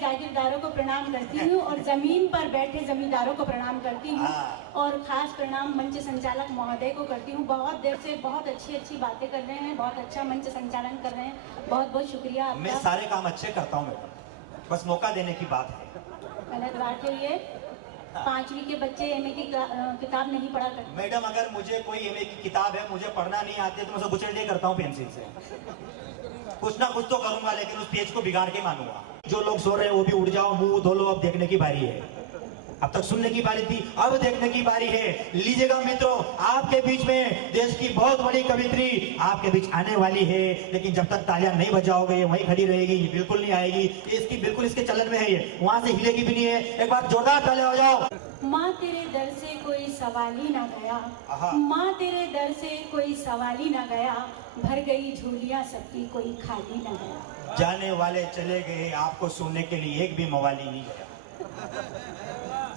जागीरदारों को प्रणाम करती हूँ और जमीन पर बैठे जमींदारों को प्रणाम करती हूँ और खास प्रणाम मंच संचालक महोदय को करती हूँ। बहुत देर से बहुत अच्छी बातें कर रहे हैं, बहुत अच्छा मंच संचालन कर रहे हैं, बहुत बहुत शुक्रिया आपका। मैं सारे काम अच्छे करता हूँ मैडम, बस मौका देने की बात है। गलत बात है ये। 5वीं के बच्चे एमए की किताब नहीं पढ़ा करते। मैडम अगर मुझे कोई एमए की किताब है, मुझे पढ़ना नहीं आती तो मैं उसे गुचड़ करता हूँ पेंसिल से। कुछ ना कुछ तो करूंगा, लेकिन उस पेज को बिगाड़ के मानूंगा। जो लोग सो रहे हैं वो भी उठ जाओ, मुंह धो लो, अब देखने की बारी है। अब तक सुनने की बारी थी, अब देखने की बारी है। लीजिएगा मित्रों, आपके बीच में देश की बहुत बड़ी कवित्री आपके बीच आने वाली है, लेकिन जब तक तालियां नहीं बजाओगे वहीं खड़ी रहेगी, ये बिल्कुल नहीं आएगी। इसकी बिल्कुल इसके चलन में है, ये वहां से हिलेगी भी नहीं है। एक बार जोरदार तालियां बजाओ। माँ तेरे दर से कोई सवाल ही ना गया, माँ तेरे दर से कोई सवाल ही ना गया, भर गई झोलियां सबकी कोई खाली ना गया। जाने वाले चले गए, आपको सुनने के लिए एक भी मवाली नहीं गया।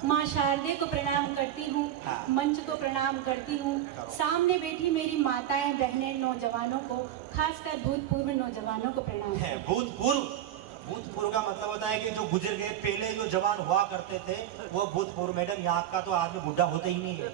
माँ शारदे को प्रणाम करती हूँ, मंच को प्रणाम करती हूँ, सामने बैठी मेरी माताएं बहनें नौजवानों को, खासकर भूतपूर्व नौजवानों को प्रणाम। भूतपूर्व का मतलब होता है कि जो गुजर गए, पहले जो जवान हुआ करते थे वो भूतपूर्व। मैडम यहाँ का तो आदमी बुढ़ा होता ही नहीं है,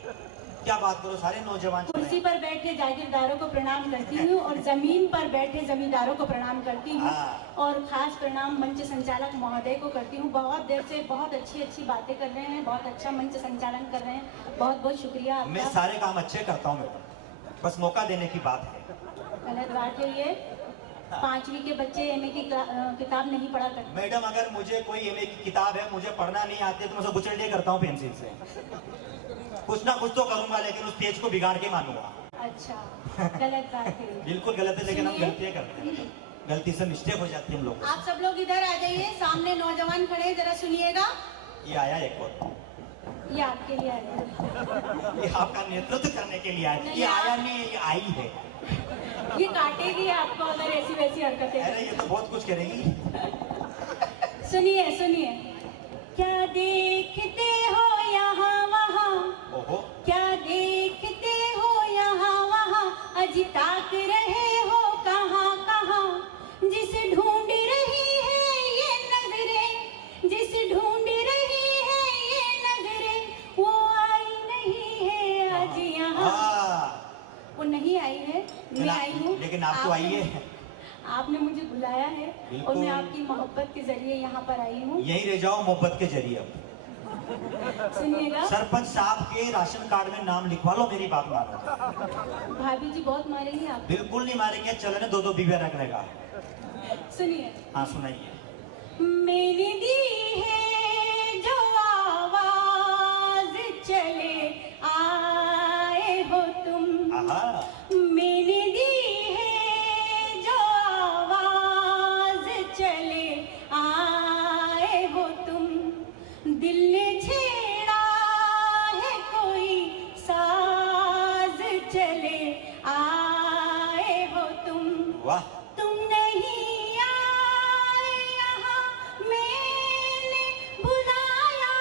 क्या बात करो, सारे नौजवान। कुर्सी पर बैठे जागीरदारों को प्रणाम करती हूँ और जमीन पर बैठे जमींदारों को प्रणाम करती हूँ और खास प्रणाम मंच संचालक महोदय को करती हूँ। बहुत देर से बहुत अच्छी बातें कर रहे हैं, बहुत अच्छा मंच संचालन कर रहे हैं, बहुत बहुत शुक्रिया आपका। मैं सारे काम अच्छे करता हूँ मैडम, बस मौका देने की बात है। गलत बात है ये। 5वीं के बच्चे एमए की किताब नहीं पढ़ा करते। मैडम अगर मुझे कोई एमए की किताब है, मुझे पढ़ना नहीं आती तो मैं उसे गुचड़ करता हूँ पेंसिल से। कुछ ना कुछ तो करूंगा, लेकिन उस पेज को बिगाड़ के मानूंगा। अच्छा, गलत बात है। बिल्कुल गलत है, लेकिन हम गलतियां करते हैं, गलती से मिस्टेक हो जाती है हम लोग। आप सब लोग इधर आ जाइए, सामने नौजवान खड़े हैं, जरा सुनिएगा। ये आया एक और, ये आपके लिए आया, ये आपका नेतृत्व करने के लिए आया। ये आया नहीं, ये आई है। ये काटेगी आपको अगर ऐसी वैसी हरकतें। अरे ये तो बहुत कुछ करेगी। सुनिए सुनिए। क्या देखते हो यहाँ वहाँ, क्या देखते हो यहाँ वहाँ, अजी ताक रहे हो कहाँ कहाँ, जिस ढूंढ रही है ये नजरें, जिस ढूंढ रही है ये नजरें, वो आई नहीं है आज यहाँ। वो नहीं आई है, मैं आई हूँ, लेकिन आप तो आई है। आपने मुझे बुलाया है और मैं आपकी मोहब्बत के जरिए यहाँ पर आई हूँ। यहीं रह जाओ मोहब्बत के जरिए। अब सुनिएगा, सरपंच साहब के राशन कार्ड में नाम लिखवा लो, मेरी बात मानो। भाभी जी बहुत मारेंगी आप? बिल्कुल नहीं मारेंगे, चलो ने 2-2 बीवियां रखने का। सुनिए। हाँ सुनाइए। मैंने दी है जो आवाज, चले आए हो तुम। मैंने दी है जो आवाज, चले आए हो तुम। दिल ने छेड़ा है कोई साज, चले आए हो तुम। वाह, तुम नहीं आए यहाँ, मैंने बुलाया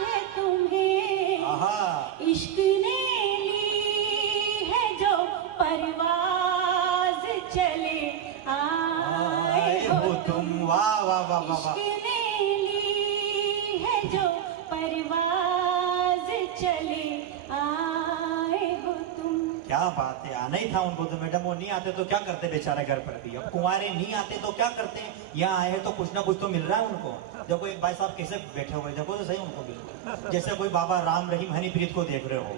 है तुम्हें। इश्क ने ली है जो परवाज, चले आए हो तुम। वाह वाह वाह वाह। इश्क ने ली है जो परवाज, चले आए हो तुम। क्या बात है, आना ही था उनको तो मैडम। वो नहीं आते तो क्या करते बेचारे घर पर भी। अब कुंवारे नहीं आते तो क्या करते हैं, यहाँ आए हैं तो कुछ ना कुछ तो मिल रहा है उनको। देखो एक भाई साहब कैसे बैठे हुए, देखो तो सही उनको, बिल्कुल जैसे कोई बाबा राम रहीम हनीप्रीत को देख रहे हो,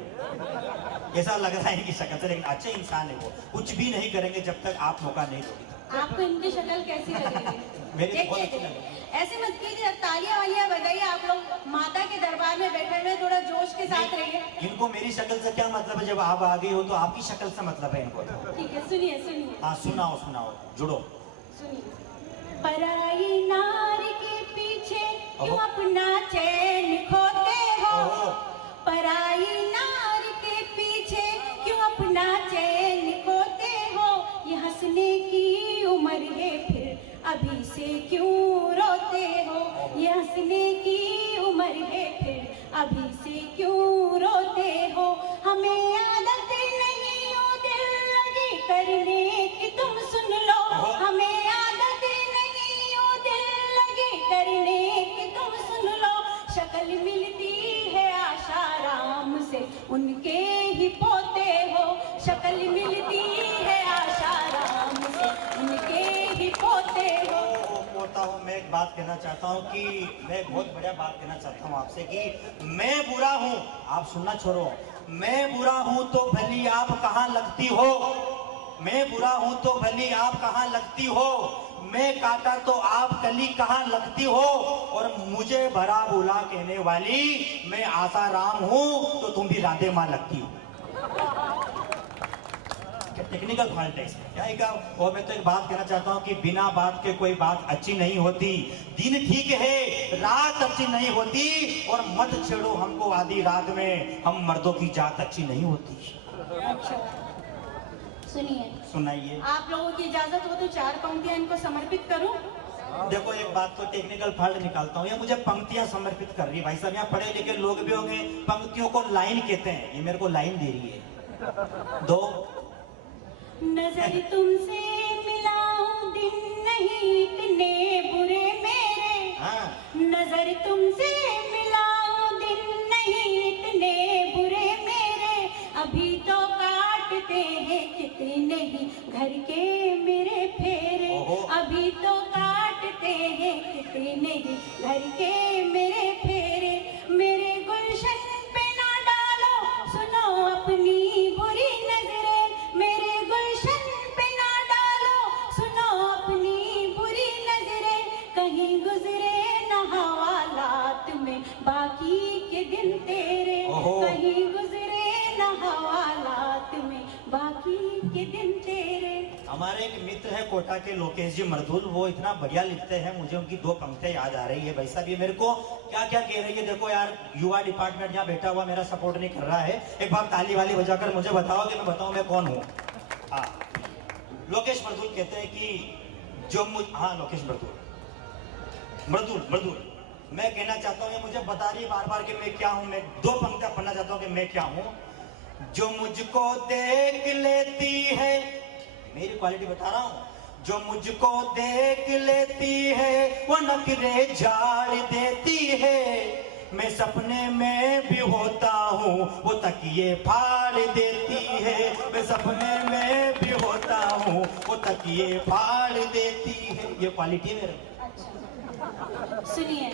ऐसा लग रहा है इनकी शक्ल से। लेकिन अच्छे इंसान है वो, कुछ भी नहीं करेंगे जब तक आप मौका नहीं दोगे। आपको इनकी शक्ल कैसी लगी? मेरी बहुत अच्छी लगी। ऐसे मत कीजिए, तालियां वालियां बजाइए। आप लोग माता के दरबार में बैठे हुए, थोड़ा जोश के साथ रहिए। इनको मेरी शक्ल से क्या मतलब है, जब आप आ गई हो तो आपकी शक्ल से मतलब है इनको। ठीक है, सुनिए सुनिए। हाँ सुनाओ सुनाओ, जुड़ो। सुनिए। पराई नार के पीछे क्यों अपना चैन खोते हो, पराई नार के पीछे क्यों अपना चैन खोते हो। ये हंसने की उम्र है फिर अभी से क्यों रोते हो, ये हंसने की उम्र है फिर अभी से क्यों रोते हो। हमें आदत नहीं हो दिल लगी करने की, तुम सुन लो। हमें आदत नहीं हो दिल लगी करने बात कहना चाहता हूँ कि मैं बहुत बढ़िया बात कहना चाहता हूँ आपसे कि मैं बुरा हूँ, आप सुनना छोड़ो, मैं बुरा हूँ तो भली आप कहाँ लगती हो, मैं बुरा हूँ तो भली आप कहाँ लगती हो, मैं काटा तो आप कली कहाँ लगती हो, और मुझे भरा बुला कहने वाली मैं आसाराम हूँ तो तुम भी राधे माँ लगती हो। टेक्निकल फॉल्ट है इसमें, क्या है। और मैं तो एक बात कहना चाहता हूँ कि बिना बात के कोई बात अच्छी नहीं होती, दिन ठीक है रात अच्छी नहीं होती, और मत छेड़ो हमको आधी रात में, हम मर्दों की जात अच्छी नहीं होती। अच्छा सुनिए, सुनाइए। आप लोगों की इजाजत हो तो 4 पंक्तियां इनको समर्पित करूं। देखो एक बात तो टेक्निकल फॉल्ट निकालता हूँ, ये मुझे पंक्तियां समर्पित कर रही है। भाई साहब यहाँ पढ़े लिखे लोग भी होंगे, पंक्तियों को लाइन कहते हैं, ये मेरे को लाइन दे रही है। दो नजर तुमसे मिलाऊं दिन नहीं इतने बुरे मेरे, हाँ। नजर तुमसे मिलाऊं दिन नहीं इतने बुरे मेरे, अभी तो काटते हैं कितने ही घर के मेरे फेरे, अभी तो काटते हैं कितने ही घर के मेरे फेरे, मेरे गुलशन पे ना डालो सुनो अपनी बुरी नजरें, मेरे गुलशन पे ना डालो सुनो अपनी बुरी नजरें, कहीं गुजरे न हवालात में बाकी के दिन तेरे, कहीं गुजरे न हवालात में बाकी के दिन तेरे। हमारे एक मित्र है कोटा के लोकेश जी मर्दुल, वो इतना बढ़िया लिखते हैं, मुझे उनकी 2 पंक्तियां याद आ रही है। भाई साहब ये मेरे को क्या क्या कह रही है, देखो यार युवा डिपार्टमेंट यहाँ बैठा हुआ मेरा सपोर्ट नहीं कर रहा है, एक बार ताली वाली बजाकर मुझे बताओ कि मैं बताऊं मैं कौन हूँ। हाँ, लोकेश मर्दुल कहते हैं कि जो हाँ लोकेश मर्दुल मैं कहना चाहता हूँ, ये मुझे बता रही है बार बार कि मैं क्या हूँ। मैं 2 पंक्तियां पढ़ना चाहता हूँ कि मैं क्या हूँ। जो मुझको देख लेती है, मेरी क्वालिटी बता रहा हूँ, जो मुझको देख लेती है वो नखरे झाड़ देती है, मैं सपने में भी होता हूँ वो तकिए फाड़ देती है, मैं सपने में भी होता हूँ वो तकिए फाड़ देती है। ये क्वालिटी है मेरे। सुनिए,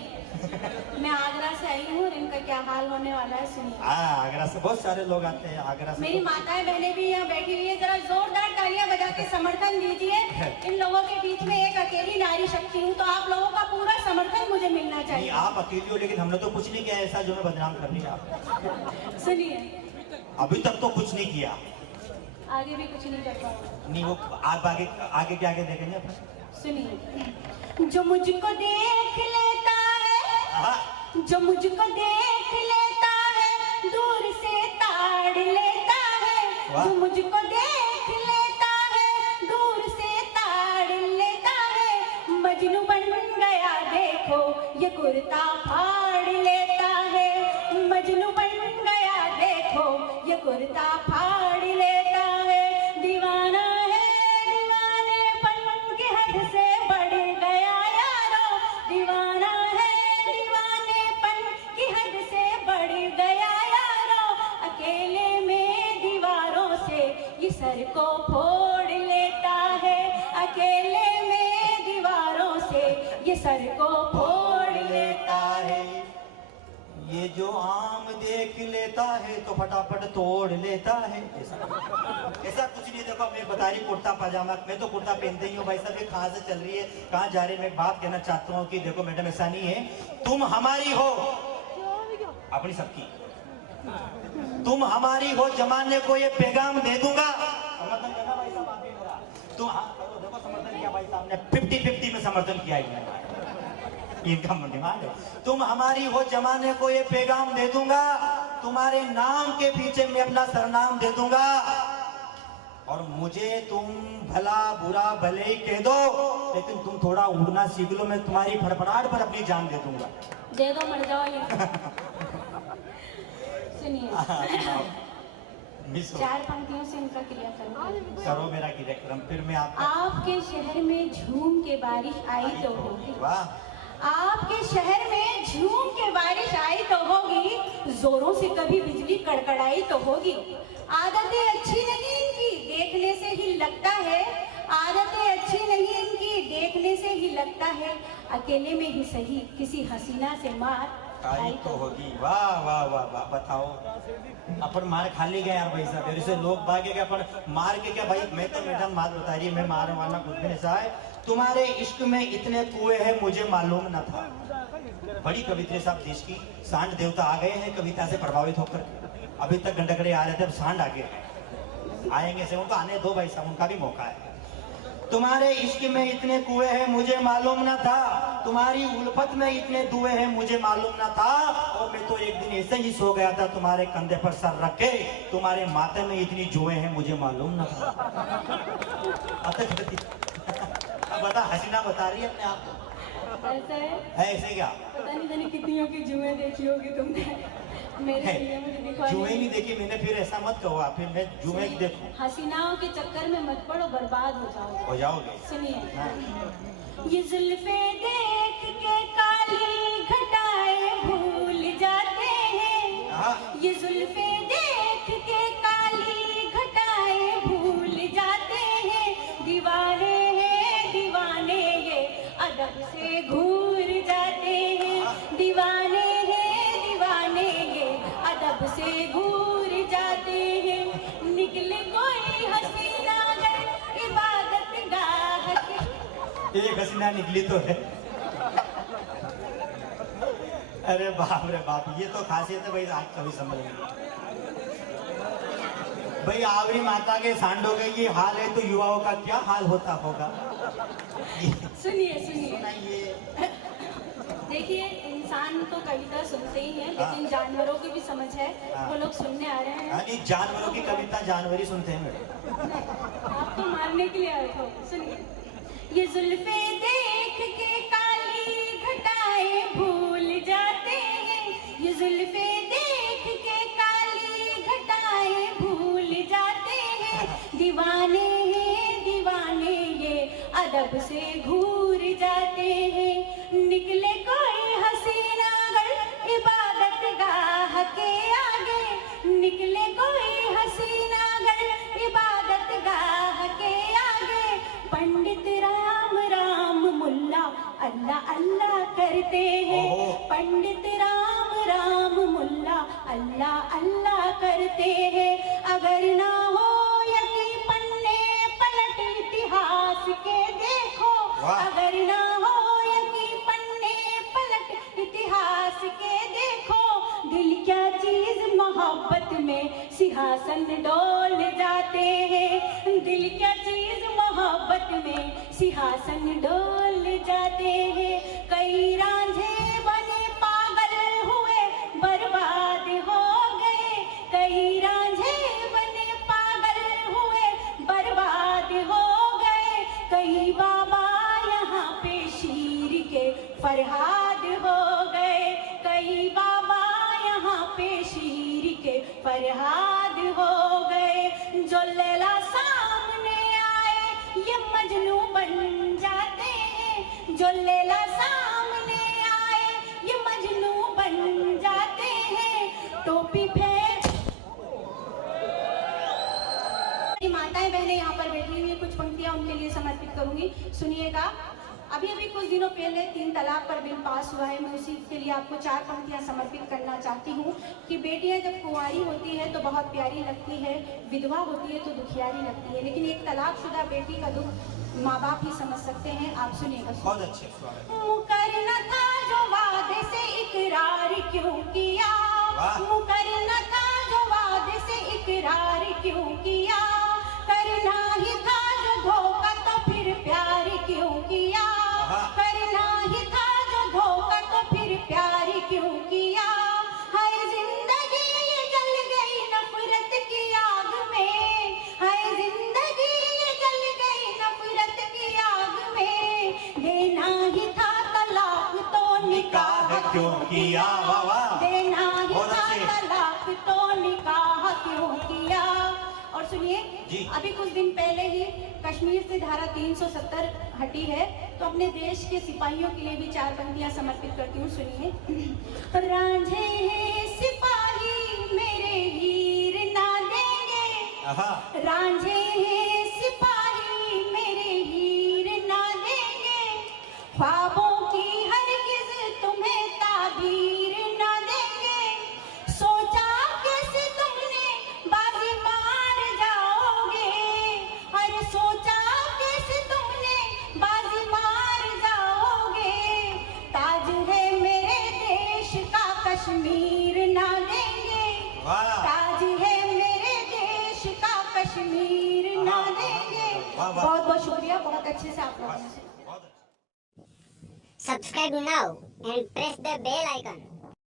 मैं आगरा से आई हूँ और इनका क्या हाल होने वाला है सुनिए। आगरा से बहुत सारे लोग आते हैं, आगरा से मेरी माताएं बहनें भी यहाँ बैठी हुई है, जरा जोरदार तालियां बजा के समर्थन दीजिए। इन लोगों के बीच में एक अकेली नारी शक्ति हूँ, तो आप लोगों का पूरा समर्थन मुझे मिलना चाहिए। आप अकेली हो, लेकिन हमने तो कुछ नहीं किया ऐसा जो मैं बदनाम कर रही आप। सुनिए, अभी तक तो कुछ नहीं किया, आगे भी कुछ नहीं कर पाऊंगा। नहीं वो आप आगे के आगे देखेंगे अपन। सुनिए, जो मुझको देख लेता है, जो मुझको देख लेता है दूर से ताड़ लेता है, जो मुझको देख लेता है दूर से ताड़ लेता है, मजनू बन गया देखो ये कुर्ता फाड़ लेता है, मजनू बन गया देखो ये कुर्ता फाड़ लेता है, दीवाना है दीवानेपन की हद से बढ़ गया यारो, दीवाना है दीवानेपन की हद से बढ़ गया यारो, अकेले में दीवारों से ये सर को फोड़ लेता है, अकेले में दीवारों से ये सर को फोड़ लेता है। ये जो आम देख लेता है तो फटाफट तोड़ लेता है, ऐसा कुछ नहीं। देखो मैं बता रही कुर्ता पजामा, मैं तो कुर्ता पहनते ही हूँ। भाई साहब ये कहाँ से चल रही है, कहाँ जा रही है। मैं बात कहना चाहता हूँ कि देखो मैडम ऐसा नहीं है, तुम हमारी हो अपनी सबकी, तुम हमारी हो, जमाने को ये पैगाम दे दूंगा। समर्थन करना भाई साहब आप भी मेरा, तुम हाँ देखो समर्थन किया भाई साहब ने, 50-50 में समर्थन किया है, इनका डिमांड है। तुम हमारी हो, जमाने को ये पैगाम दे दूंगा, तुम्हारे नाम के पीछे मैं अपना सरनाम दे दूंगा, और मुझे तुम भला बुरा भले ही कह दो, लेकिन तुम थोड़ा उड़ना सीख लो, मैं तुम्हारी फड़फड़ाहट पर अपनी जान दे दूंगा। दे दो, मर जाओ ये। सुनिए, 4 पंक्तियों से इनका क्रियाक्रम करो मेरा क्रियाक्रम, फिर मैं आपके शहर में झूम के बारिश आई तो होगी, वाह, आपके शहर में झूम के बारिश आई तो होगी, जोरों से कभी बिजली कड़कड़ाई तो होगी, आदतें अच्छी नहीं इनकी देखने से ही लगता है, आदतें अच्छी नहीं इनकी देखने से ही लगता है अकेले में ही सही किसी हसीना से मार आई तो होगी। वाह वाह वाह वाह, बताओ अपन मार खा ले गए यार भाई साहब, मेरे से लोग भागे के अपन मार के क्या भाई। मैं तो मैडम बात बता रही है, मैं मारने वाला कुछ भी नहीं सा है। तुम्हारे इश्क में इतने कुएं हैं मुझे मालूम न था। बड़ी कवित्री साहब देश की, सांड देवता आ गए हैं कविता से प्रभावित होकर। अभी तक गंडकड़े आ रहे थे, अब सांड आगे आएंगे से, उनको आने दो भाई साहब, उनका भी मौका है। तुम्हारे इश्क में इतने कुएं हैं मुझे मालूम न था, तुम्हारी उल्फत में इतने दुए हैं मुझे मालूम न था। और मैं तो एक दिन ऐसे ही सो गया था तुम्हारे कंधे पर सर रख के, तुम्हारे माथे में इतनी जुएं हैं मुझे मालूम न था। अब बता, हसीना बता रही है अपने आप को। ऐसा है ऐसे क्या? पता नहीं जाने कितनियों की जुएं देखी होगी तुमने, मेरे लिए मुझे दिखवाई जुएं नहीं देखी मैंने, फिर ऐसा मत कहो आप, फिर मैं जुएं देखूं। हसीनाओं के चक्कर में मत पड़ो, बर्बाद हो जाओगे। सुनिए, ये जुल्फे देख के काली घटाए भूल जाते हैं, ये जुल्फे देख के काली घटाए भूल जाते हैं। दीवाने हैं दीवाने ये अदब से घूर जाते हैं, दीवाने हैं दीवाने ये अदब से घूर जाते हैं। निकले कोई हसीना अगर इबादत गाह के, एक हसीना निकली तो है। अरे बाप रे बाप, ये तो खासियत है भाई, आज कभी समझ नहीं भाई। आवरी माता के सांडों का ये हाल है तो युवाओं का क्या हाल होता होगा। सुनिए सुनिए, ये देखिए इंसान तो कविता सुनते ही हैं, लेकिन जानवरों की भी समझ है, वो लोग सुनने आ रहे हैं। नहीं, जानवरों की कविता जानवर ही सुनते हैं मैडम। आप तो मारने के लिए आए हो। सुनिए, ये जुल्फे देख के काली घटाए भूल जाते हैं, ये जुल्फे देख के काली घटाए भूल जाते हैं। दीवाने हैं दीवाने ये अदब से घूर जाते हैं। निकले कोई हसीना अगर इबादत गाह के आगे, निकले कोई हसीना अगर इबादत गाह के आगे। पंडित राम राम मुल्ला अल्लाह अल्लाह करते हैं, पंडित राम राम मुल्ला अल्लाह अल्लाह करते हैं। अगर ना हो यकीन पन्ने पलट इतिहास के देखो, अगर ना हो यकीन पन्ने पलट इतिहास के देखो। दिल क्या चीज मोहब्बत में सिंहासन डोल जाते हैं, दिल क्या चीज मोहब्बत में सिंहासन डोल जाते हैं। कई रांझे बने पागल हुए बर्बाद हो गए, कई रांझे बने पागल हुए बर्बाद हो गए। कई बाबा यहाँ पे शीर के फरहाद हो गए, कई बाबा यहाँ पे शीर के फरहाद हो गए। जो लैला सामने आए ये मजनू बन जाते हैं, जो लैला सामने आए ये मजनू बन जाते हैं। टोपी फेंक, माताएं बहनें यहाँ पर बैठी हुई, कुछ पंक्तियां उनके लिए समर्पित करूंगी, सुनिएगा। अभी अभी कुछ दिनों पहले 3 तलाक पर बिल पास हुआ है, मैं उसी के लिए आपको 4 पंक्तियां समर्पित करना चाहती हूँ कि बेटियां जब कुंवारी होती है तो बहुत प्यारी लगती है, विधवा होती है तो दुखियारी लगती है, लेकिन एक तलाकशुदा बेटी का दुख माँ बाप ही समझ सकते हैं। आप सुनिएगा। बहुत अच्छे। मुकरना था जो वादे से इकरार क्यों किया, मुकरना था जो वादे से इकरार क्यों किया। करना ही था जो धोखा तो फिर प्यार क्यों किया, करना ही था जो धोखा तो फिर प्यार क्यों किया। हाय जिंदगी ये जल गई नफरत की आग में, हाय जिंदगी ये जल गई नफरत की आग में। देना ही था तलाक तो निकाह क्यों किया, देना ही था तलाक तो निकाह क्यों किया। और सुनिए, अभी कुछ दिन पहले ही कश्मीर से धारा 370 हटी है, तो अपने देश के सिपाहियों के लिए भी 4 पंक्तियां समर्पित करती हूँ, सुनिए। रांझे हैं सिपाही मेरे हीर ना देंगे, रांझे हैं सिपाही मेरे हीर ना देंगे। ताज है मेरे देश का कश्मीर ना देंगे। वाह, वाह। बहुत बहुत शुक्रिया, बहुत अच्छे से आप लोगों ने। Subscribe now and press the bell icon.